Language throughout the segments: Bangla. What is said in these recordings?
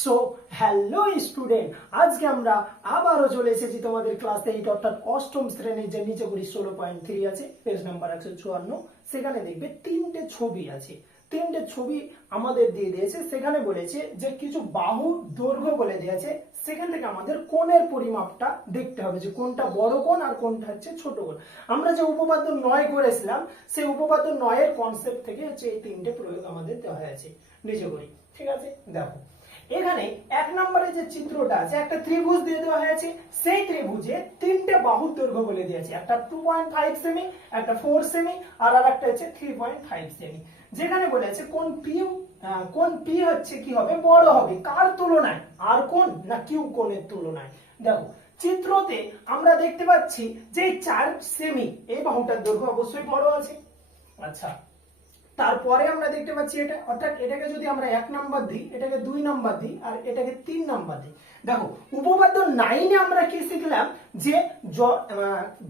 সো হ্যালো স্টুডেন্ট আজকে আমরা আবারও চলে এসেছি তোমাদের ক্লাস এইট অর্থাৎ অষ্টম শ্রেণির যে নিচে করি ষোলো পয়েন্ট থ্রি আছে পেজ নাম্বার একশো চুয়ান্ন, সেখানে দেখবে তিনটে ছবি আছে। তিনটে ছবি আমাদের দিয়ে দিয়েছে। সেখানে বলেছে যে কিছু বাহু দৈর্ঘ্য বলে দিয়েছে। সেখান থেকে আমাদের কোণের পরিমাপটা দেখতে হবে যে কোনটা বড় কোণ আর কোনটা হচ্ছে ছোট কোণ। আমরা যে উপপাদ্য নয় করেছিলাম, সেই উপপাদ্য নয়ের কনসেপ্ট থেকে হচ্ছে এই তিনটে প্রয়োগ আমাদের দেওয়া হয়েছে। নিচে করি ঠিক আছে? দেখো। এখানে এক নম্বরে যে চিত্রটা আছে, একটা ত্রিভুজ দিয়ে দেওয়া হয়েছে। সেই ত্রিভুজে তিনটে বাহুর দৈর্ঘ্য বলে দিয়েছে। একটা টু পয়েন্ট ফাইভ সেমি একটা ফোর সেমি আর আর একটা হচ্ছে থ্রি পয়েন্ট ফাইভ সেমি যেখানে বলেছে কোন পি কোন পি হচ্ছে কি হবে? বড় হবে। কার তুলনায়? আর কোন? না কিউ কোণের তুলনায়? দেখো, চিত্রতে আমরা দেখতে পাচ্ছি যে চার সেমি এই বাহুটার দৈর্ঘ্য অবশ্যই বড় আছে। আচ্ছা তারপরে আমরা দেখতে পাচ্ছি এটা, অর্থাৎ এটাকে যদি আমরা এক নাম্বার দিই, এটাকে দুই নাম্বার দিই, আর এটাকে তিন নাম্বার দিই। দেখো, উপপাদ্য নাইনে আমরা কি শিখলাম? যে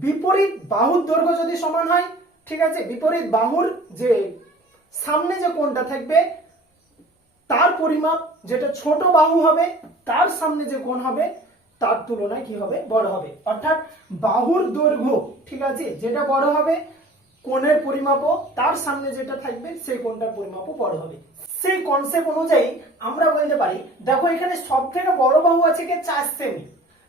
বিপরীত বাহুর দৈর্ঘ্য যদি সমান হয়, ঠিক আছে? বিপরীত বাহুর যে সামনে যে কোণটা থাকবে, তার পরিমাপ যেটা ছোট বাহু হবে, তার সামনে যে কোণ হবে, তার তুলনায় কি হবে? বড় হবে। অর্থাৎ বাহুর দৈর্ঘ্য, ঠিক আছে? যেটা বড় হবে কোণের পরিমাপও তার সামনে যেটা থাকবে সেই কোণটার পরিমাপও বড় হবে। সেই কনসেপ্ট অনুযায়ী আমরা বলতে পারি, দেখো এখানে সব থেকে বড় বাহু আছে কি? চার সেমি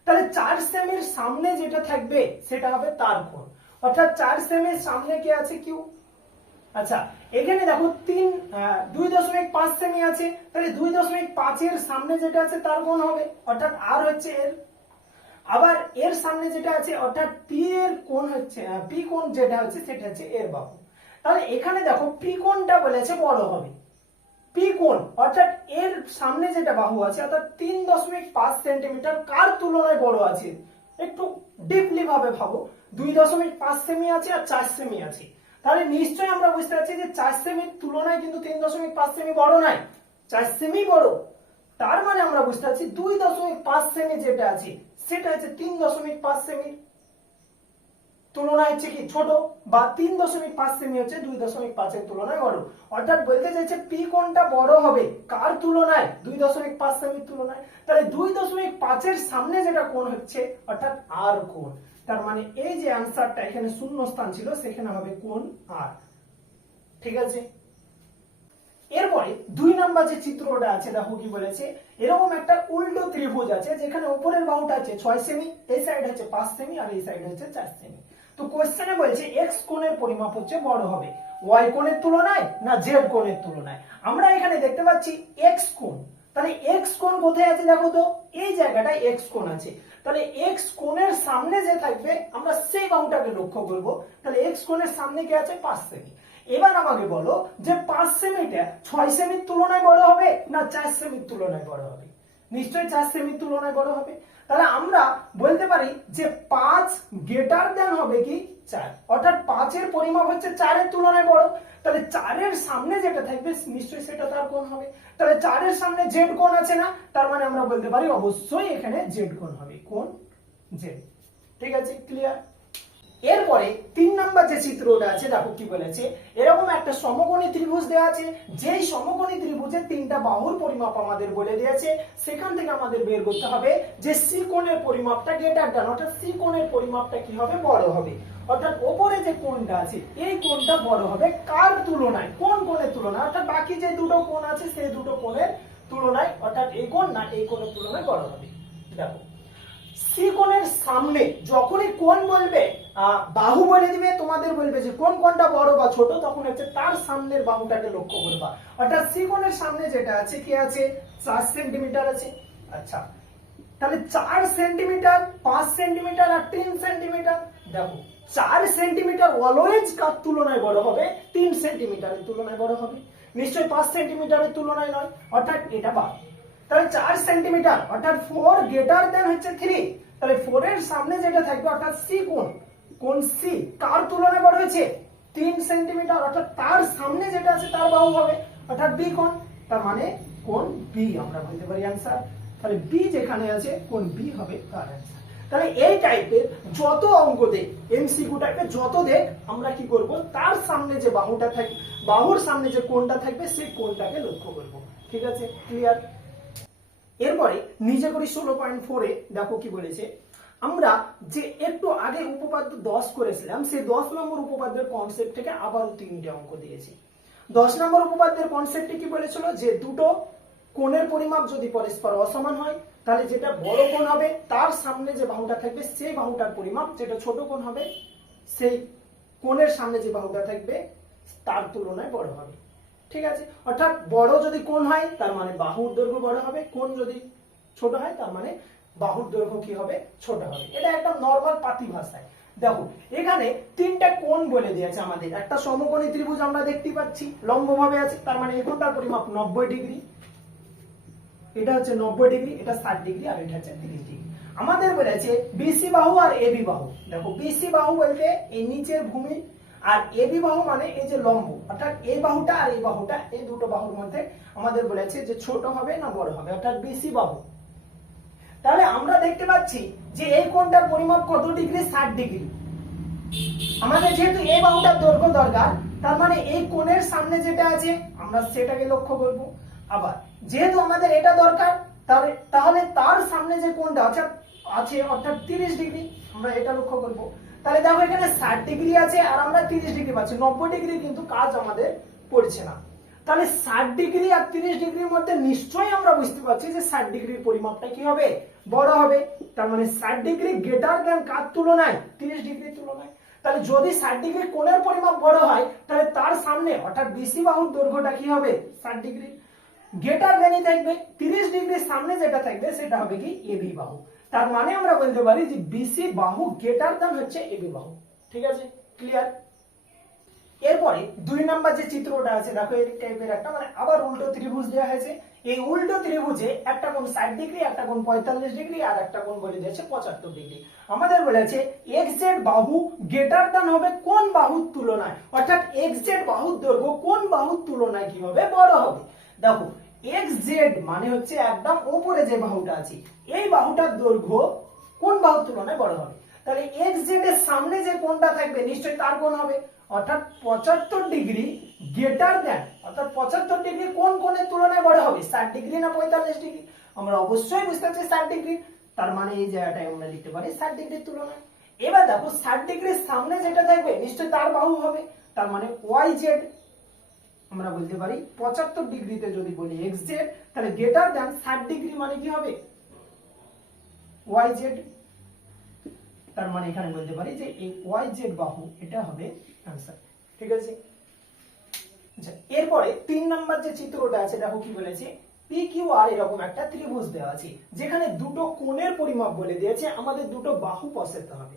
তাহলে চার সেমির সামনে যেটা থাকবে সেটা হবে তার কোণ। অর্থাৎ চার সেমির সামনে কে আছে কিউ আচ্ছা এখানে দেখো তিন দুই দশমিক পাঁচ সেমি আছে। তাহলে দুই দশমিক পাঁচের সামনে যেটা আছে তার কোণ হবে। অর্থাৎ আর হচ্ছে এর আবার এর সামনে যেটা আছে, অর্থাৎ পি এর কোণ হচ্ছে পি কোণ যেটা হচ্ছে, সেটা হচ্ছে এর বাহু। তাহলে এখানে দেখো পি কোণটা বলেছে বড় হবে। পি কোণ, অর্থাৎ এর সামনে যেটা বাহু আছে, অর্থাৎ তিন দশমিক পাঁচ সেন্টিমিটার, কার তুলনায় বড় আছে? একটু ডিপলি ভাবে ভাবো। দুই দশমিক পাঁচ সেমি আছে আর চার সেমি আছে। তাহলে নিশ্চয়ই আমরা বুঝতে পারছি যে চার সেমির তুলনায় কিন্তু তিন দশমিক পাঁচ সেমি বড় নয় চার সেমি বড়। তার মানে আমরা বুঝতে পারছি দুই দশমিক পাঁচ সেমি যেটা আছে সেটা হচ্ছে তিন দশমিক পাঁচ সেমি। তুলনায় হচ্ছে কি ছোট বা তিন দশমিক পাঁচ সেমি হচ্ছে দুই দশমিক পাঁচের তুলনায় বড়। অর্থাৎ বলতে চাইছে পি কোনটা বড় হবে? কার তুলনায়? দুই দশমিক পাঁচ সেমির তুলনায়। তাহলে দুই দশমিক পাঁচের সামনে যেটা কোণ হচ্ছে, অর্থাৎ আর কোণ, তার মানে এই যে অ্যান্সারটা এখানে শূন্য স্থান ছিল, সেখানে হবে কোণ আর। ঠিক আছে? এরপরে দুই নাম্বার যে চিত্রটা আছে, দেখো কি বলেছে, এরকম একটা উল্টো ত্রিভুজ আছে, যেখানে উপরের বাহুটা আছে ছয় সেমি এই সাইড হচ্ছে পাঁচ সেমি আর এই সাইড হচ্ছে চার সেমি তো কোশ্চেনে বলছে এক্স কোণের পরিমাপ হচ্ছে বড় হবে ওয়াই কোণের তুলনায় না জেড কোণের তুলনায়? আমরা এখানে দেখতে পাচ্ছি এক্স কোণ। তাহলে এক্স কোণ কোথায় আছে দেখো তো? এই জায়গাটায় এক্স কোণ আছে। তাহলে এক্স কোণের সামনে যে থাকবে, আমরা সেই বাহুটাকে লক্ষ্য করব। তাহলে এক্স কোণের সামনে কি আছে? পাঁচ সেমি এবার আমাকে বলো যে পাঁচ সেমিটা ছয় সেমির তুলনায় বড় হবে না চার সেমির তুলনায় বড় হবে? নিশ্চয়ই চার সেমির তুলনায় বড় হবে। তাহলে আমরা বলতে পারি যে পাঁচ গেটার দেন হবে কি চার। অর্থাৎ পাঁচের পরিমাপ হচ্ছে চারের তুলনায় বড়। তাহলে চারের সামনে যেটা থাকবে, নিশ্চয়ই সেটা তার কোণ হবে। তাহলে চারের সামনে জেড কোণ আছে না, তার মানে আমরা বলতে পারি অবশ্যই এখানে জেড কোণ হবে। কোণ জেড ঠিক আছে? ক্লিয়ার এরপরে তিন নাম্বার যে চিত্রটা আছে, দেখো কি বলেছে, এরকম একটা সমকোণী ত্রিভুজ দেওয়া আছে, যেই সমকোণী ত্রিভুজের তিনটা বাহুর পরিমাপ আমাদের বলে দিয়েছে, সেখান থেকে আমাদের বের করতে হবে যে সি কোণের পরিমাপটা গেটার ডান, অর্থাৎ সি কোণের পরিমাপটা কি হবে, বড় হবে। অর্থাৎ ওপরে যে কোণটা আছে, এই কোণটা বড় হবে কার তুলনায়? কোন কোণের তুলনায়? অর্থাৎ বাকি যে দুটো কোণ আছে সেই দুটো কোণের তুলনায়, অর্থাৎ এই কোণ না এই কোণের তুলনায় বড় হবে। দেখো সি কোণের সামনে যখনই কোণ বলবে বাহু বলে দিবে, তোমাদের বলবে যে কোন কোনটা বড় বা ছোট, তখন হচ্ছে তার সামনের বাহুটাকে লক্ষ্য করবা অর্থাৎ সি কোণের সামনে যেটা আছে, কি আছে? চার সেন্টিমিটার আছে। আচ্ছা তাহলে চার সেন্টিমিটার, পাঁচ সেন্টিমিটার আর তিন সেন্টিমিটার? দেখো, চার সেন্টিমিটার অলওয়েজ কার তুলনায় বড় হবে? তিন সেন্টিমিটারের তুলনায় বড় হবে। নিশ্চয়ই পাঁচ সেন্টিমিটারের তুলনায় নয়। অর্থাৎ এটা বাদ তাহলে চার সেন্টিমিটার, অর্থাৎ ফোর গ্রেটার দেন হচ্ছে থ্রি তাহলে ফোর এর সামনে যেটা থাকবে, অর্থাৎ সি কোণ কোণ সি? কার তুলনায় বড় হয়েছে? তিন সেন্টিমিটার, অর্থাৎ তার সামনে যেটা আছে তার বাহু হবে। অর্থাৎ বি কোন তার মানে কোন বি আমরা বলতে পারি অ্যান্সার তাহলে বি যেখানে আছে কোন বি হবে তার অ্যান্সার তাহলে এই টাইপের যত অঙ্ক দেখ এমসিকিউ টাইপের যত দেখ, আমরা কি করব? তার সামনে যে বাহুটা থাকবে বাহুর সামনে যে কোনটা থাকবে, সেই কোনটাকে লক্ষ্য করব। ঠিক আছে? ক্লিয়ার এরপরে নিজে করি ষোলো পয়েন্ট ফোরে দেখো কি বলেছে। আমরা যে একটু আগে উপপাদ্য দশ করেছিলাম, সেই দশ নম্বর উপপাদ্যের কনসেপ্ট থেকে আবারও তিনটে অঙ্ক দিয়েছি। দশ নম্বর উপপাদ্যের কনসেপ্টে কি বলেছিল? যে দুটো কোণের পরিমাপ যদি পরস্পর অসমান হয়, তাহলে যেটা বড় কোণ হবে, তার সামনে যে বাহুটা থাকবে, সেই বাহুটার পরিমাপ, যেটা ছোট কোণ হবে, সেই কোণের সামনে যে বাহুটা থাকবে, তার তুলনায় বড় হবে। ঠিক আছে? অর্থাৎ বড় যদি কোণ হয়, তার মানে বাহুর দৈর্ঘ্য বড় হবে, কোণ যদি ছোট হয়, তার মানে বাহুর দৈর্ঘ্য কি হবে? ছোট হবে। এটা একটা নর্মাল পাতি ভাষায়। দেখো, এখানে তিনটা কোণ বলে দিয়েছে আমাদের। একটা সমকোণী ত্রিভুজ আমরা দেখতে পাচ্ছি, লম্বভাবে আছে, তার মানে এখানটার পরিমাপ নব্বই ডিগ্রি। এটা হচ্ছে নব্বই ডিগ্রি, এটা ষাট ডিগ্রি, আর এটা হচ্ছে তিরিশ ডিগ্রি। আমাদের বলেছে বিসি বাহু আর এবি বাহু। দেখো বিসি বাহু বলতে এই নিচের ভূমি, আর এবি বাহু মানে এই যে লম্ব। অর্থাৎ এই বাহুটা আর এই বাহুটা, এই দুটো বাহুর মধ্যে আমাদের বলেছে যে ছোট হবে না বড় হবে। অর্থাৎ বিসি বাহু। তাহলে আমরা দেখতে পাচ্ছি যে এই কোণটার পরিমাপ কত ডিগ্রি? ষাট ডিগ্রি। আমাদের যেহেতু এই বাহুটার দৈর্ঘ্য দরকার, তার মানে এই কোণের সামনে যেটা আছে, আমরা সেটাকে লক্ষ্য করব। আবার, যেহেতু আমাদের এটা দরকার, তাহলে তাহলে তার সামনে যে কোণটা অর্থাৎ আছে অর্থাৎ তিরিশ ডিগ্রি, আমরা এটা লক্ষ্য করব। তাহলে দেখো এখানে ষাট ডিগ্রি আছে আর আমরা তিরিশ ডিগ্রি পাচ্ছি। নব্বই ডিগ্রি কিন্তু কাজ আমাদের পড়ছে না। তাহলে ষাট ডিগ্রি আর তিরিশ ডিগ্রির মধ্যে নিশ্চয়ই আমরা বুঝতে পারছি যে ষাট ডিগ্রির পরিমাপটা কি হবে? বড় হবে। তার মানে ষাট ডিগ্রি গ্রেটার দেন কার তুলনায়? তিরিশ ডিগ্রির তুলনায়। তাহলে যদি ষাট ডিগ্রি কোণের পরিমাপ বড় হয়, তাহলে তার সামনে অর্থাৎ বিসি বাহুর দৈর্ঘ্যটা কি হবে? ষাট ডিগ্রি। গ্রেটার দেনই থাকবে। তিরিশ ডিগ্রির সামনে যেটা থাকবে, সেটা হবে কি? এবি বাহু। তার মানে আমরা বলতে পারি যে বিসি বাহু গ্রেটার দেন হচ্ছে এবি বাহু। ঠিক আছে? ক্লিয়ার এরপরে দুই নাম্বার যে চিত্রটা আছে, দেখো এই টাইপের একটা মানে আবার উল্টো ত্রিভুজ দেওয়া হয়েছে। এই উল্টো ত্রিভুজে একটা কোণ ষাট ডিগ্রি, একটা কোণ পঁয়তাল্লিশ ডিগ্রি আর একটা কোণ বলে দিয়েছে পঁচাত্তর ডিগ্রি। আমাদের বলেছে এক্স জেড বাহু গ্রেটার দান হবে কোন বাহুর তুলনায়? অর্থাৎ এক্স জেড বাহুর দৈর্ঘ্য কোন বাহুর তুলনায় কি হবে? বড় হবে। দেখো এক্স জেড মানে হচ্ছে একদম উপরে যে বাহুটা আছে, এই বাহুটার দৈর্ঘ্য কোন বাহুর তুলনায় বড় হবে? তাহলে এক্স জেড এর সামনে যে কোণটা থাকবে, নিশ্চয়ই তার কোণ হবে। অর্থাৎ পঁচাত্তর ডিগ্রি গ্রেটার দেন অর্থাৎ পঁচাত্তর ডিগ্রি কোন কোণের তুলনায় বড় হবে? ষাট ডিগ্রি না পঁয়তাল্লিশ ডিগ্রি আমরা অবশ্যই বুঝতে পারছি ষাট ডিগ্রি তার মানে এই জায়গাটায় আমরা লিখতে পারি ষাট ডিগ্রির তুলনায়। এবার দেখো, ষাট ডিগ্রির সামনে যেটা থাকবে, নিশ্চয়ই তার বাহু হবে। তার মানে ওয়াই জেড আমরা বলতে পারি পঁচাত্তর ডিগ্রিতে যদি বলি এক্স জেড তাহলে গ্রেটার দেন ষাট ডিগ্রি মানে কি হবে? ওয়াই জেড তার মানে এখানে বলতে পারি যে এই ওয়াই জেড বাহু, এটা হবে অ্যান্সার ঠিক আছে? আচ্ছা এরপরে তিন নাম্বার যে চিত্রটা আছে, দেখো কি বলেছে? পি কিউ আর এরকম একটা ত্রিভুজ দেওয়া আছে, যেখানে দুটো কোণের পরিমাপ বলে দিয়েছে, আমাদের দুটো বাহু বসাতে হবে।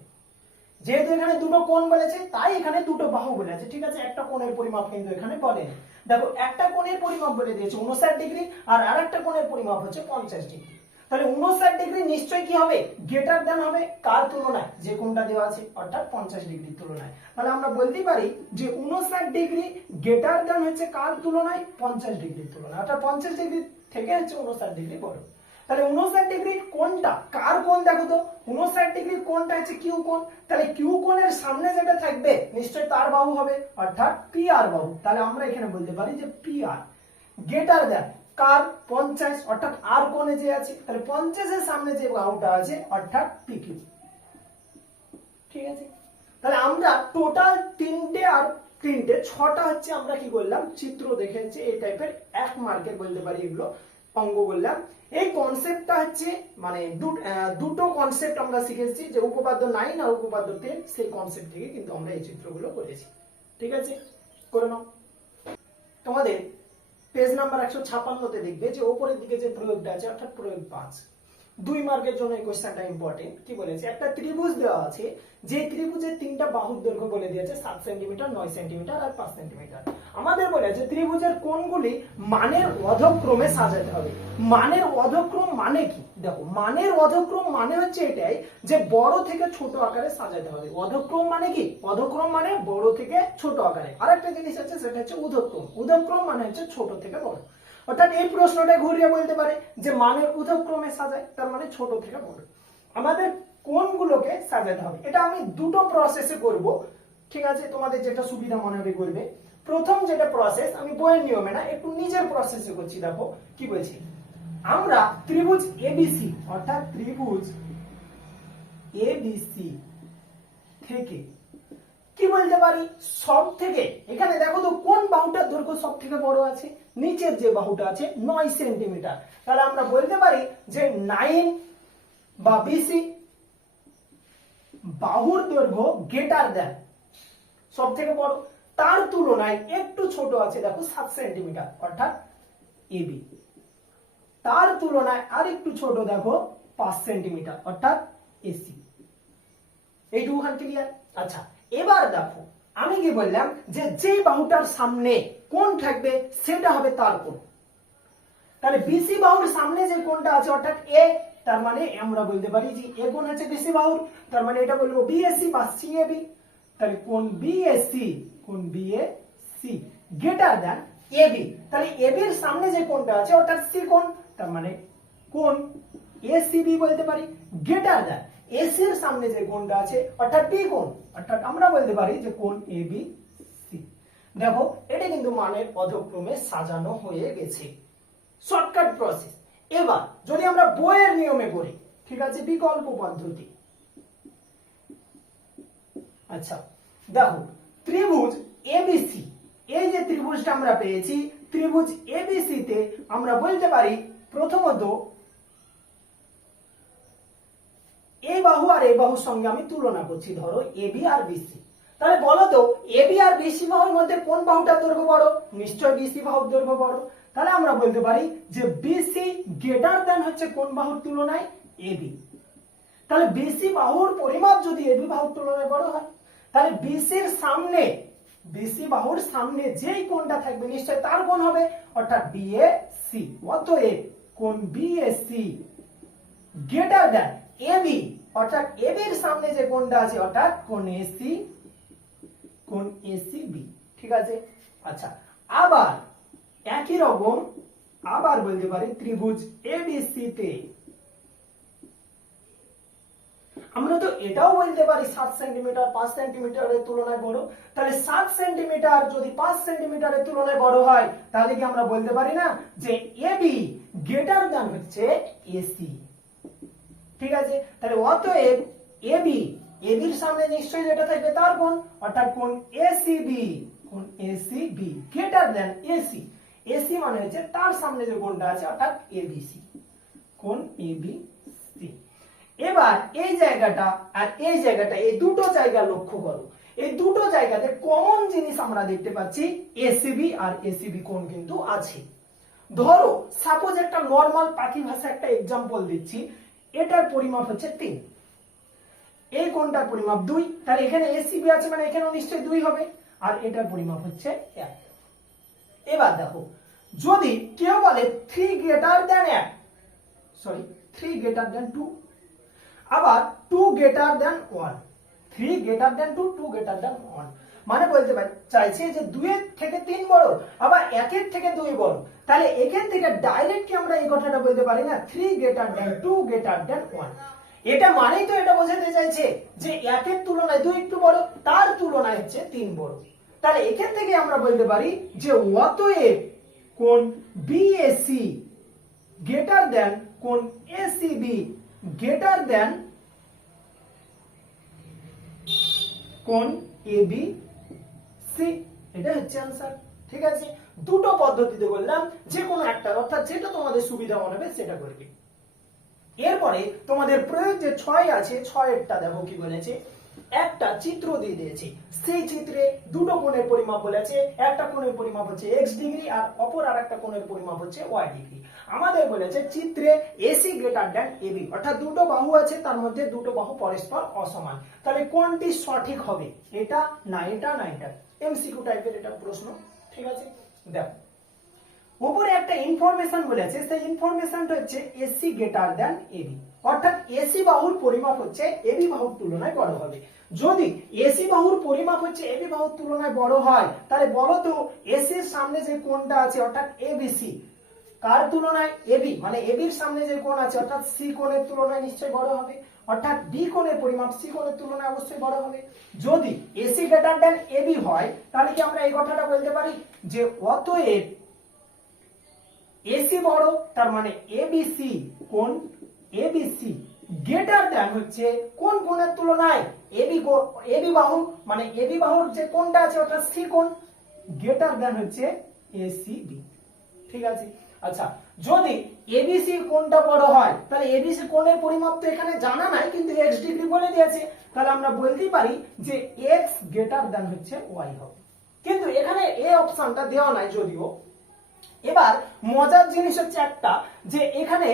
যেহেতু এখানে দুটো কোণ বলেছে, তাই এখানে দুটো বাহু বলে আছে ঠিক আছে? একটা কোণের পরিমাপ কিন্তু এখানে বলেনি দেখো, একটা কোণের পরিমাপ বলে দিয়েছে উনষাট ডিগ্রি, আর আরেকটা কোণের পরিমাপ হচ্ছে পঞ্চাশ ডিগ্রি। তাহলে উনষাট ডিগ্রি নিশ্চয়ই কি হবে? গ্রেটার দেন হবে কার তুলনায়? যে কোনটা দেওয়া আছে, অর্থাৎ পঞ্চাশ ডিগ্রির তুলনায়। তাহলে আমরা বলতেই পারি যে উনষাট ডিগ্রি গ্রেটার দেন হচ্ছে কার তুলনায়? পঞ্চাশ ডিগ্রির তুলনায়। অর্থাৎ পঞ্চাশ ডিগ্রি থেকে হচ্ছে উনষাট ডিগ্রি বড়। তাহলে উনষাট ডিগ্রি কোনটা? কার কোন দেখো তো? উনষাট ডিগ্রি কোনটা হচ্ছে কিউ কোণ। তাহলে কিউ কোণের সামনে যেটা থাকবে, নিশ্চয়ই তার বাহু হবে, অর্থাৎ পি আর বাহু। তাহলে আমরা এখানে বলতে পারি যে পি আর গ্রেটার দেন কার? পঞ্চাশ। অর্থাৎ আর কোণে যে আছে, তাহলে পঞ্চাশের সামনে যে বাহুটা আছে, অর্থাৎ পি কিউ ঠিক আছে? তাহলে আমরা টোটাল তিনটে আর তিনটে, ছটা হচ্ছে আমরা কি করলাম? চিত্র দেখেছি, এই টাইপের এক মার্কের বলতে পারি এগুলো অঙ্গ করলাম। এই কনসেপ্টটা হচ্ছে মানে দুটো কনসেপ্ট আমরা শিখেছি, যে উপপাদ্য নাইন আর উপপাদ্য টেন সেই কনসেপ্ট থেকে কিন্তু আমরা এই চিত্রগুলো করেছি। ঠিক আছে? করে নাও। তোমাদের পেজ নাম্বার একশো ছাপান্নতে দেখবে যে ওপরের দিকে যে প্রয়োগটা আছে অর্থাৎ প্রয়োগ পাঁচ। দুই মার্কের জন্য এই কোশ্চেনটা ইম্পর্টেন্ট কি বলেছে? একটা ত্রিভুজ দেওয়া আছে, যে ত্রিভুজের তিনটা বাহুর দৈর্ঘ্য বলে দিয়েছে, সাত সেন্টিমিটার নয় সেন্টিমিটার আর পাঁচ সেন্টিমিটার আমাদের বলেছে ত্রিভুজের কোণগুলি মানের অধক্রমে সাজাতে হবে। মানের অধক্রম মানে কি? দেখো, মানের অধক্রম মানে হচ্ছে এটাই যে বড় থেকে ছোট আকারে সাজাতে হবে। অধক্রম মানে কি? অধক্রম মানে বড় থেকে ছোট আকারে। আরেকটা জিনিস আছে, সেটা হচ্ছে উধক্রম। উধক্রম মানে হচ্ছে ছোট থেকে বড়। অর্থাৎ এই প্রশ্নটা ঘুরিয়ে বলতে পারে যে মানের উধক্রমে সাজায়, তার মানে ছোট থেকে বড়। আমাদের কোনগুলোকে সাজাতে হবে? এটা আমি দুটো প্রসেসে করব। ঠিক আছে, তোমাদের যেটা সুবিধা মনে হবে করবে। প্রথম যেটা প্রসেস আমি বইয়ের নিয়মে না, একটু নিজের প্রসেসে করছি, দেখো কি বলছি। আমরা ত্রিভুজ এবিসি অর্থাৎ ত্রিভুজ এবিসি থেকে কি বলতে পারি? সব থেকে, এখানে দেখো তো কোন বাহুটার দৈর্ঘ্য সব থেকে বড় আছে? নিচের যে বাহুটা আছে নয় সেন্টিমিটার। তাহলে আমরা বলতে পারি যে নাইন বা বিসি বাহুর দৈর্ঘ্য গেটার দেন সব থেকে বড়। তার তুলনায় একটু ছোট আছে, দেখো, সাত সেন্টিমিটার, অর্থাৎ এবি তার তুলনায় আর একটু ছোট, দেখো, পাঁচ সেন্টিমিটার, অর্থাৎ এসি এইটুকুখান ক্লিয়ার আচ্ছা এবার দেখো, আমি কি বললাম যে যে বাহুটার সামনে কোন থাকবে, সেটা হবে তার কোণ। তাহলে বিসি বাহুর সামনে যে কোণটা আছে, অর্থাৎ এ তার মানে আমরা বলতে পারি যে এ কোণ হচ্ছে বিসি বাহুর, তার মানে এটা বলব বিএসসি বা সিএবি তাহলে কোণ বিএসসি কোণ বিএসসি গ্রেটার দ্যান এবি তাহলে এবি এর সামনে যে কোণটা আছে, অর্থাৎ সি কোণ, তার মানে কোণ এসিবি বলতে পারি গ্রেটার দ্যান এসি এর সামনে যে কোণটা আছে, অর্থাৎ বি কোণ। অর্থাৎ আমরা বলতে পারি যে কোণ এবি দেখো, এটা কিন্তু মানের পদক্রমে সাজানো হয়ে গেছে। শর্টকাট প্রসেস এবার, যদি আমরা বইয়ের নিয়মে করি ঠিক আছে, বিকল্প পদ্ধতি। আচ্ছা দেখো, ত্রিভুজ এবিসি এই যে ত্রিভুজটা আমরা পেয়েছি, ত্রিভুজ এবিসি তে আমরা বলতে পারি, প্রথমত এই বাহু আর এই বাহুর সঙ্গে আমি তুলনা করছি, ধরো এবি আর বিসি তাহলে বলো তো এবি আর বিসি বাহুর মধ্যে কোন বাহুটার দৈর্ঘ্য বড়? নিশ্চয় বিসি বাহুর দৈর্ঘ্য বড়। তাহলে আমরা বলতে পারি যে বিসি গ্রেটার দেন হচ্ছে কোন বাহুর তুলনায়? এবি তাহলে বিসি বাহুর পরিমাপ যদি এবি বাহুর তুলনায় বড় হয়, তাহলে বিসির সামনে বিসি বাহুর সামনে যেই কোণটা থাকবে নিশ্চয় তার কোণ হবে, অর্থাৎ বিএসি অতএব কোণ বিএসসি গ্রেটার দেন এবি অর্থাৎ এবির সামনে যে কোণটা আছে, অর্থাৎ কোণ এসি কোণ এসি বি ঠিক আছে? আচ্ছা আবার একই রকম, আবার বলতে পারি ত্রিভুজ এবিসি আমরা তো এটাও বলতে পারি সাত সেন্টিমিটার, পাঁচ সেন্টিমিটারের তুলনায় বড়। তাহলে সাত সেন্টিমিটার যদি পাঁচ সেন্টিমিটারের তুলনায় বড় হয়, তাহলে কি আমরা বলতে পারি না যে এবি গ্রেটার দ্যান হচ্ছে এসি ঠিক আছে? তাহলে অতএব এবি এবির সামনে নিশ্চয়ই যেটা থাকবে তার কোণ, অর্থাৎ কোণ এসিবি কোণ ACB greater than AC AC মানে হচ্ছে তার সামনে যে কোণটা আছে, অর্থাৎ এবিসি কোণ এবিসি এবার এই জায়গাটা আর এই জায়গাটা, এই দুটো জায়গা লক্ষ্য করো। এই দুটো জায়গাতে কমন জিনিস আমরা দেখতে পাচ্ছি এসিবি আর এসিবি কোণ কিন্তু আছে। ধরো সাপোজ একটা নর্মাল পাখি ভাষা একটা এক্সাম্পল দিচ্ছি, এটার পরিমাপ হচ্ছে তিন। এই কোণটার পরিমাপ? দুই। তাহলে এখানে এসিবি আছে মানে এখানেও নিশ্চয়ই দুই হবে। আর এটার পরিমাপ হচ্ছে এক। এবার দেখো, যদি কেউ বলে থ্রি গ্রেটার দেন এক sorry three greater than two আবার two greater than one three greater than two two greater than one মানে বলতে চাইছে যে দুইয়ের থেকে তিন বড়, আবার একের থেকে দুই বড়। তাহলে এখান থেকে ডাইরেক্ট কি আমরা এই কথাটা বলতে পারি না? Three greater than two greater than one এটা মানেই তো এটা বোঝাতে চাইছে যে একের তুলনায় দুই একটু বড়, তার তুলনায় হচ্ছে তিন বড়। তাহলে এখান থেকে আমরা বলতে পারি যে অতএব কোন বিএসি গ্রেটার দেন কোন এসিবি গ্রেটার দেন কোন এবি সি এটা হচ্ছে আনসার ঠিক আছে? দুটো পদ্ধতিতে বললাম যে কোনো একটা অর্থাৎ যেটা তোমাদের সুবিধা মনে হবে সেটা করবে। এরপরে তোমাদের প্রয়োগ যে ছয় আছে, ছয়েরটা দেখো কি বলেছে। একটা চিত্র দিয়ে দিয়েছে। সেই চিত্রে দুটো কোণের পরিমাপ বলেছে, একটা কোণের পরিমাপ হচ্ছে এক্স ডিগ্রি আর অপর আর একটা কোণের পরিমাপ হচ্ছে ওয়াই ডিগ্রি আমাদের বলেছে চিত্রে এসি গ্রেটার দ্যান এবি অর্থাৎ দুটো বাহু আছে, তার মধ্যে দুটো বাহু পরস্পর অসমান। তাহলে কোনটি সঠিক হবে? এটা না এটা না, এটা। এমসিকিউ টাইপের এটা প্রশ্ন, ঠিক আছে? দেখো। উপরে একটা ইনফরমেশন বলেছে সেই ইনফরমেশনটা হচ্ছে এসি গ্রেটার দ্যান এবি অর্থাৎ এসি বাহুর পরিমাপ হচ্ছে এবি বাহুর তুলনায় বড় হবে। যদি এসি বাহুর পরিমাপ হচ্ছে এবি বাহুর তুলনায় বড় হয়, তাহলে বলো তো এসির সামনে যে কোণটা আছে, অর্থাৎ এবিসি কার তুলনায় এবি মানে এবির সামনে যে কোণ আছে, অর্থাৎ সি কোণের তুলনায় নিশ্চয়ই বড় হবে। অর্থাৎ বি কোণের পরিমাপ সি কোণের তুলনায় অবশ্যই বড় হবে। যদি এসি গ্রেটার দ্যান এবি হয়, তাহলে কি আমরা এই কথাটা বলতে পারি? যে অতএব এসি বড়, তার মানে এবিসি কোন? এবিসি গ্রেটার দ্যান হচ্ছে কোন কোণের তুলনায়? এবি এবি বাহু মানে এবি বাহুর যে কোণটা আছে ওটা সি কোণ গ্রেটার দ্যান হচ্ছে এসিবি ঠিক আছে? আচ্ছা যদি এবিসি কোণটা বড় হয়, তাহলে এবিসি কোণের পরিমাপ তো এখানে জানা নাই, কিন্তু এক্স ডিগ্রি বলে দিয়েছে। তাহলে আমরা বলতেই পারি যে এক্স গ্রেটার দ্যান হচ্ছে ওয়াই হবে। কিন্তু এখানে এ অপশনটা দেওয়া নাই যদিও। এবার মজার জিনিস হচ্ছে একটা, যে এখানে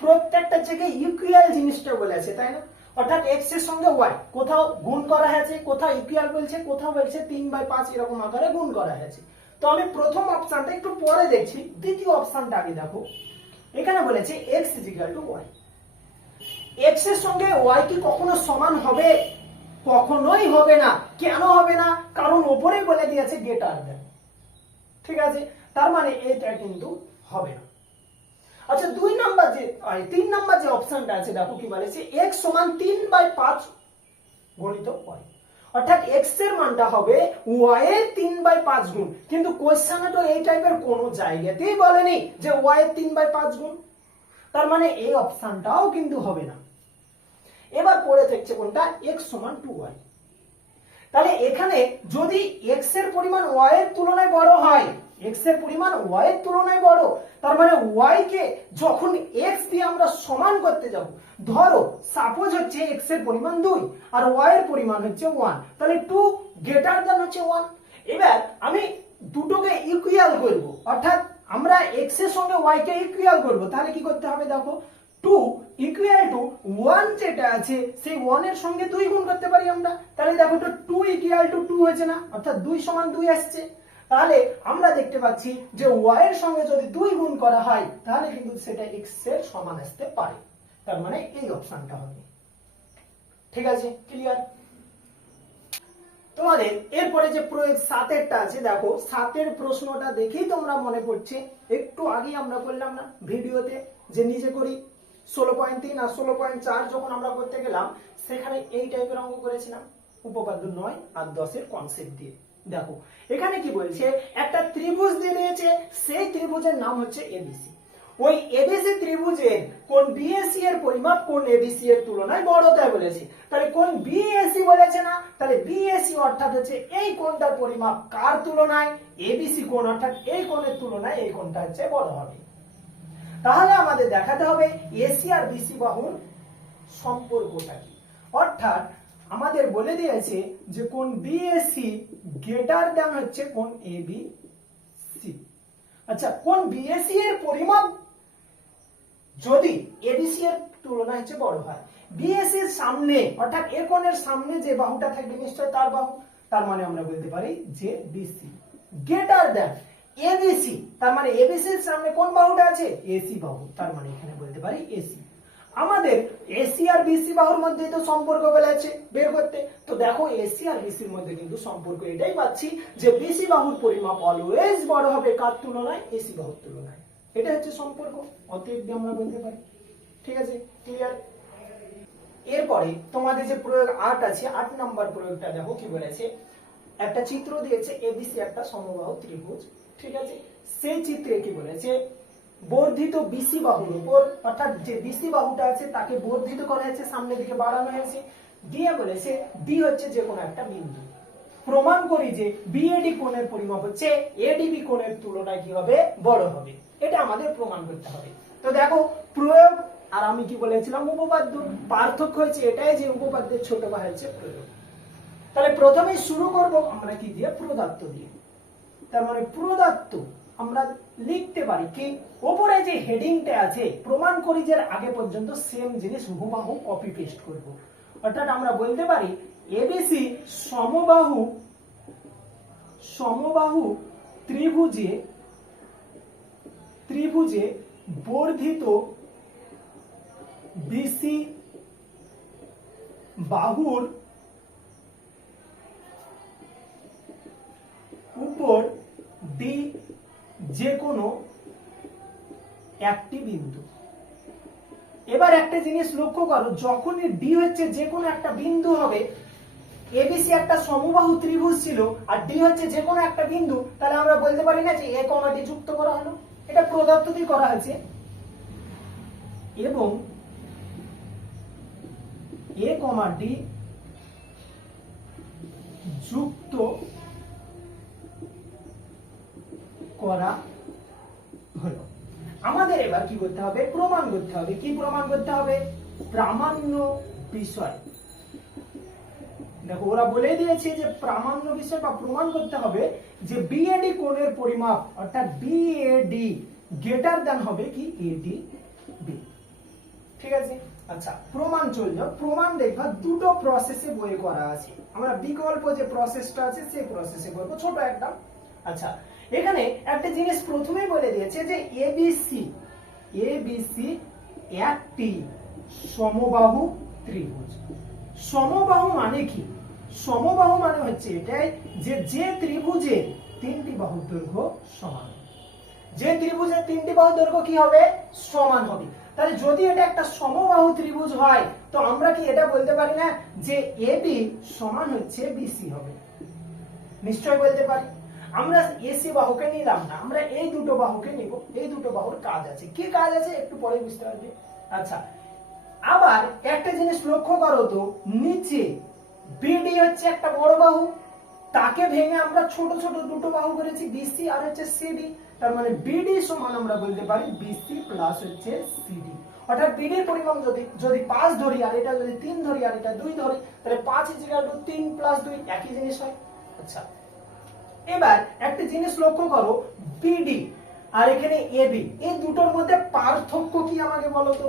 প্রত্যেকটা জায়গায় ইকুয়াল জিনিসটা বলেছে তাই না? অর্থাৎ এক্সের সঙ্গে ওয়াই কোথাও গুণ করা হয়েছে, কোথাও ইকুয়াল বলছে, কোথাও বলছে তিন বাই পাঁচ এরকম আকারে গুণ করা হয়েছে। তো আমি প্রথম অপশনটা একটু পরে দেখছি, দ্বিতীয় অপশনটা আগে দেখো। এখানে বলেছে X is equal to Y এক্সের সঙ্গে ওয়াই কি কখনো সমান হবে? কখনোই হবে না। কেন হবে না? কারণ ওপরেই বলে দিয়েছে গেটার দেন। ঠিক আছে? তার মানে এটা কিন্তু হবে না। আচ্ছা দুই নাম্বার যে তিন নাম্বার যে অপশনটা আছে, দেখো কি বলেছে x সমান তিন বাই পাঁচ গণিত y অর্থাৎ x এর মানটা হবে y এর তিন বাই পাঁচ গুণ। কিন্তু কোয়েশ্চেনে তো এই টাইপের কোনো জায়গাতেই বলেনি যে y এর তিন বাই পাঁচ গুণ। তার মানে এই অপশনটাও কিন্তু হবে না। এবার পড়ে থাকছে কোনটা? এক্স সমান টু ওয়াই তাহলে এখানে যদি x এর পরিমাণ y এর তুলনায় বড় হয় x এর পরিমাণ y এর তুলনায় বড়, তার মানে y কে যখন x দিয়ে আমরা সমান করতে যাব, ধরো সাপোজ হচ্ছে x এর পরিমাণ 2 আর y এর পরিমাণ হচ্ছে 1 তাহলে 2 গ্রেটার দ্যান হচ্ছে 1 এবার আমি দুটোকে ইকুয়াল করব, অর্থাৎ আমরা x এর সঙ্গে y কে ইকুয়াল করব, তাহলে কি করতে হবে দেখো 2 ইকুয়াল টু 1 যেটা আছে, সেই 1 এর সঙ্গে 2 গুণ করতে পারি আমরা, তাহলে দেখো তো 2 ইকুয়াল টু 2 হয়েছে না, অর্থাৎ 2 সমান 2 আসছে। তাহলে আমরা দেখতে পাচ্ছি যে ওয়াই এর সঙ্গে যদি দুই গুণ করা হয়, তাহলে কিন্তু সেটা x এর সমান আসতে পারে। তার মানে এই অপশনটা হবে। ঠিক আছে? ক্লিয়ার তোমাদের এরপরে যে প্রয়োগ সাতেরটা আছে, দেখো, সাতের প্রশ্নটা দেখেই তোমরা মনে পড়ছে। একটু আগেই আমরা করলাম না ভিডিওতে যে নিজে করি। ষোলো পয়েন্ট তিন আর ষোলো পয়েন্ট চার যখন আমরা করতে গেলাম, সেখানে এই টাইপের অঙ্ক করেছিলাম। উপপাদ্য নয় আর দশের কনসেপ্ট দিয়ে। দেখো, এখানে কি বলছে? একটা ত্রিভুজ দিয়ে দিয়েছে, সেই ত্রিভুজের নাম হচ্ছে এবিসি ওই এবিসি ত্রিভুজের কোন বিএসি এর পরিমাপ কোন এবিসি এর তুলনায় বড়, তাই বলেছে। তাহলে কোন বিএসি বলেছে না? তাহলে বিএসি অর্থাৎ হচ্ছে এই কোণটার পরিমাপ কার তুলনায়? এবিসি কোণ, অর্থাৎ এই কোণের তুলনায় এই কোণটা হচ্ছে বড় হবে। তাহলে আমাদের দেখাতে হবে এসি আর বিসি বাহুর সম্পর্কটা কি? অর্থাৎ আমাদের বলে দিয়েছে যে কোন বিএসি গ্রেটার দ্যান হচ্ছে কোন এ বি সি আচ্ছা কোন বিএসি এর পরিমাপ যদি এবিসি এর তুলনায় হচ্ছে বড় হয় বিএসি এর সামনে, অর্থাৎ এ কোণের সামনে যে বাহুটা থাকবে, নিশ্চয় তার বাহু, তার মানে আমরা বলতে পারি যে বিসি গ্রেটার দ্যান এবিসি তার মানে এবিসি এর সামনে কোন বাহুটা আছে? এসি বাহু, তার মানে এখানে বলতে পারি এসি আমাদের এসি আর বিসি বাহুর মধ্যে তো সম্পর্ক বলেছে বের করতে। তো দেখো এসি আর বিসির মধ্যে কিন্তু সম্পর্ক এটাই পাচ্ছি যে বিসি বাহুর পরিমাপ অলওয়েজ বড় হবে কার তুলনায়? এসি বাহুর তুলনায়। এটা হচ্ছে সম্পর্ক। অতএব আমরা বলতে পারি? ঠিক আছে? ক্লিয়ার এরপরে তোমাদের যে প্রয়োগ আট আছে, আট নাম্বার প্রয়োগটা দেখো কি বলেছে? একটা চিত্র দিয়েছে এবিসি একটা সমবাহু ত্রিভুজ। ঠিক আছে? সেই চিত্রে কি বলেছে? বর্ধিত বিসি বাহুর উপর, অর্থাৎ যে বিসি বাহুটা আছে, তাকে বর্ধিত করা হয়েছে, সামনের দিকে বাড়ানো হয়েছে। দিয়ে বলেছে বি হচ্ছে যে কোনো একটা বিন্দু। প্রমাণ করি যে বিএডি কোণের পরিমাপ হচ্ছে এডিবি কোণের তুলনায় কি হবে বড় হবে। এটা আমাদের প্রমাণ করতে হবে। তো দেখো, প্রয়োগ, আর আমি কি বলেছিলাম, উপপাদ্য পার্থক্য হচ্ছে এটাই যে উপপাদ্যের ছোট ভাই হচ্ছে প্রয়োগ। তাহলে প্রথমে শুরু করব আমরা কি দিয়ে? প্রদত্ত দিয়ে। তার মানে প্রদত্ত আমরা লিখতে পারি কি, ওপরে যে হেডিংটা আছে প্রমাণ করি যে আগে পর্যন্ত সেম জিনিস হুবাহু কপি পেস্ট করব। অর্থাৎ আমরা বলতে পারি এবিসি সমবাহু সমবাহু ত্রিভুজে ত্রিভুজে বর্ধিত বিসি বাহুর উপর যে কোনো একটি বিন্দু। এবার একটা জিনিস লক্ষ্য করো, যখনই ডি হচ্ছে যে কোনো একটা বিন্দু হবে এবিসি একটা সমবাহু ত্রিভুজ ছিল, আর ডি হচ্ছে যে কোনো একটা বিন্দু, তাহলে আমরা বলতে পারি না যে এ কমা ডি যুক্ত করা হলো। এটা প্রদত্ত দিয়ে করা আছে এবং এ কমা ডি যুক্ত করা হলো। আমাদের এবার কি করতে হবে? প্রমাণ করতে হবে। কি প্রমাণ করতে হবে? প্রামাণ্য বিষয়। দেখো, ওরা বলে দিয়েছে যে প্রামাণ্য বিষয় বা প্রমাণ করতে হবে যে বিএডি কোণের পরিমাপ, অর্থাৎ বিএডি দেন হবে কি? এডি বি ঠিক আছে? আচ্ছা প্রমাণ চলল। প্রমাণ দেখবা দুটো প্রসেসে বই করা আছে। আমরা বিকল্প যে প্রসেসটা আছে, সেই প্রসেসে করব। ছোট একটা। আচ্ছা এখানে একটা জিনিস প্রথমেই বলে দিয়েছে যে এবিসি এবিসি একটি সমবাহু ত্রিভুজ। সমবাহু মানে কি? সমবাহু মানে হচ্ছে এটাই যে যে ত্রিভুজের তিনটি বাহুর দৈর্ঘ্য সমান। যে ত্রিভুজের তিনটি বাহু দৈর্ঘ্য কি হবে? সমান হবে। তাহলে যদি এটা একটা সমবাহু ত্রিভুজ হয়, তো আমরা কি এটা বলতে পারি না? যে এবি সমান হচ্ছে বিসি হবে। নিশ্চয় বলতে পারি। আমরা এসি বাহুকে নিলাম না, আমরা এই দুটো বাহুকে নিব, এই দুটো বাহুর কাজ আছে। কি কাজ আছে? একটু পরে বুঝতে পারবে। আচ্ছা আবার একটা জিনিস লক্ষ্য করো তো, নিচে বিডি হচ্ছে একটা বড় বাহু, তাকে ভেঙে আমরা ছোট ছোট দুটো বাহু করেছি বিসি আর হচ্ছে সিডি তার মানে বিডি সমান আমরা বলতে পারি বিসি প্লাস হচ্ছে সিডি অর্থাৎ বিডির পরিমাণ যদি যদি পাঁচ ধরি আর এটা যদি তিন ধরি আর এটা দুই ধরি, তাহলে পাঁচ ইজিক্যাল টু তিন প্লাস দুই, একই জিনিস হয়। আচ্ছা এবার একটা জিনিস লক্ষ্য করো বিডি আর এখানে এবি এই দুটোর মধ্যে পার্থক্য কি আমাকে বলো তো?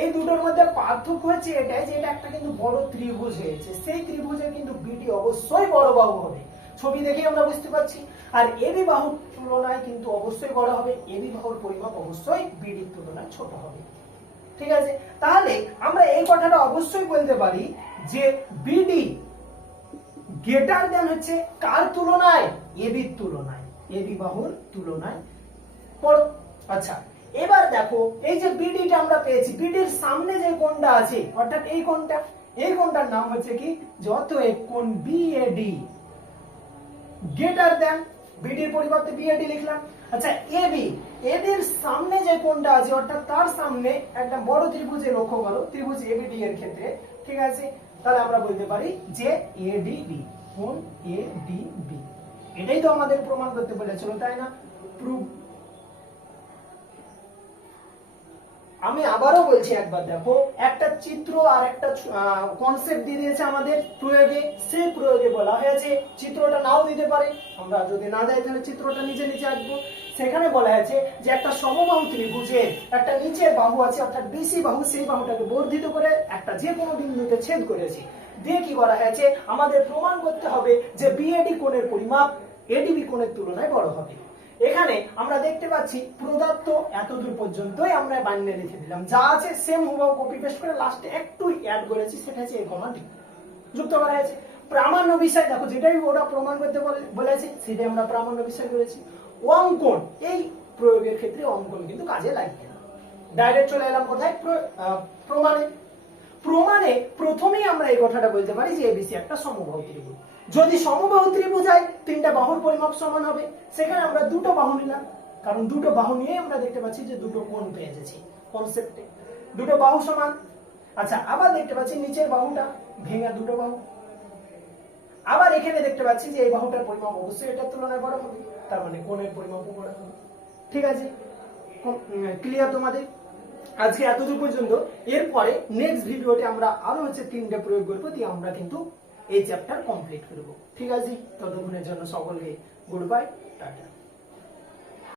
এই দুটোর মধ্যে পার্থক্য হচ্ছে এটাই যে এটা একটা কিন্তু বড় ত্রিভুজ হয়েছে। সেই ত্রিভুজে কিন্তু বিডি অবশ্যই বড় বাহু হবে। ছবি দেখে আমরা বুঝতে পারছি। আর এবি বাহুর তুলনায় কিন্তু অবশ্যই বড় হবে। এবি বাহুর পরিমাপ অবশ্যই বিডির তুলনায় ছোট হবে। ঠিক আছে? তাহলে আমরা এই কথাটা অবশ্যই বলতে পারি যে বিডি গ্রেটার দেন হচ্ছে কার তুলনায়? এবির তুলনায়। এবি বাহুর তুলনায়। বড় আচ্ছা এবার দেখো, এই যে বিডিটা আমরা পেয়েছি বিডির সামনে যে কোণটা আছে, অর্থাৎ এই কোণটা, এই কোণটার নাম হচ্ছে কি? যত এক কোণ বিএডি গ্রেটার দেন বিডির পরিবর্তে বিএডি লিখলাম। আচ্ছা এবি এদের সামনে যে কোণটা আছে, অর্থাৎ তার সামনে একটা বড় ত্রিভুজে লক্ষ্য করো, ত্রিভুজ এবিডি এর ক্ষেত্রে, ঠিক আছে? তাহলে আমরা বলতে পারি যে এডিবি কোণ এডিবি এটাই তো আমাদের প্রমাণ করতে বলেছিল তাই না? প্রুভ আমি আবারও বলছি একবার, দেখো, একটা চিত্র আর একটা কনসেপ্ট দিয়ে দিয়েছে আমাদের প্রয়োগে সেই প্রয়োগে বলা হয়েছে, চিত্রটা নাও দিতে পারে। আমরা যদি না যাই, তাহলে চিত্রটা নিজে নিচে আসব সেখানে বলা হয়েছে যে একটা সমবাহু ত্রিভুজের একটা নিচের বাহু আছে, অর্থাৎ বিসি বাহু, সেই বাহুটাকে বর্ধিত করে একটা যে কোনো বিন্দুতে ছেদ করেছে। দিয়ে কি করা হয়েছে? আমাদের প্রমাণ করতে হবে যে বিএডি কোণের পরিমাপ এডিবি কোণের তুলনায় বড় হবে। এখানে আমরা দেখতে পাচ্ছি প্রদত্ত এতদূর পর্যন্তই আমরা বানিয়ে লিখে দিলাম। যা আছে সেম হুবাহু কপি পেস্ট করে লাস্টে একটু অ্যাড করেছি, সেটা হচ্ছে এই কমান্ড যুক্ত করা হয়েছে। প্রামাণ্য বিষয়, দেখো যেটাই ওরা প্রমাণ করতে বলে- বলেছে, সেটাই আমরা প্রামাণ্য বিষয় করেছি। অঙ্কন এই প্রয়োগের ক্ষেত্রে অঙ্কন কিন্তু কাজে লাগবে না। ডাইরেক্ট চলে এলাম কোথায়? প্রমাণে। প্রমাণে প্রথমেই আমরা এই কথাটা বলতে পারি যে এবিসি একটা সমবাহু ত্রিভুজ। যদি সমবাহু ত্রিভুজ হয়, তিনটা বাহুর পরিমাপ সমান হবে। সেখানে আমরা দুটো বাহু নিলাম। কারণ দুটো বাহু নিয়ে আমরা দেখতে পাচ্ছি যে দুটো কোণ পেয়ে যাচ্ছি কনসেপ্টে দুটো বাহু সমান। আচ্ছা আবার দেখতে পাচ্ছি নিচের বাহুটা ভেঙা দুটো বাহু। আবার এখানে দেখতে পাচ্ছি যে এই বাহুটার পরিমাপ অবশ্যই এটার তুলনায় বড় হবে। তার মানে কোণের পরিমাপও বড় হবে। ঠিক আছে? ক্লিয়ার তোমাদের? আজকে এতদূর পর্যন্ত। এরপরে নেক্সট ভিডিওতে আমরা আরও হচ্ছে তিনটা প্রয়োগ করব দিয়ে আমরা কিন্তু এই চ্যাপ্টার কমপ্লিট করব। ঠিক আছে? ততক্ষণের জন্য সকলকে গুড বাই টাটা।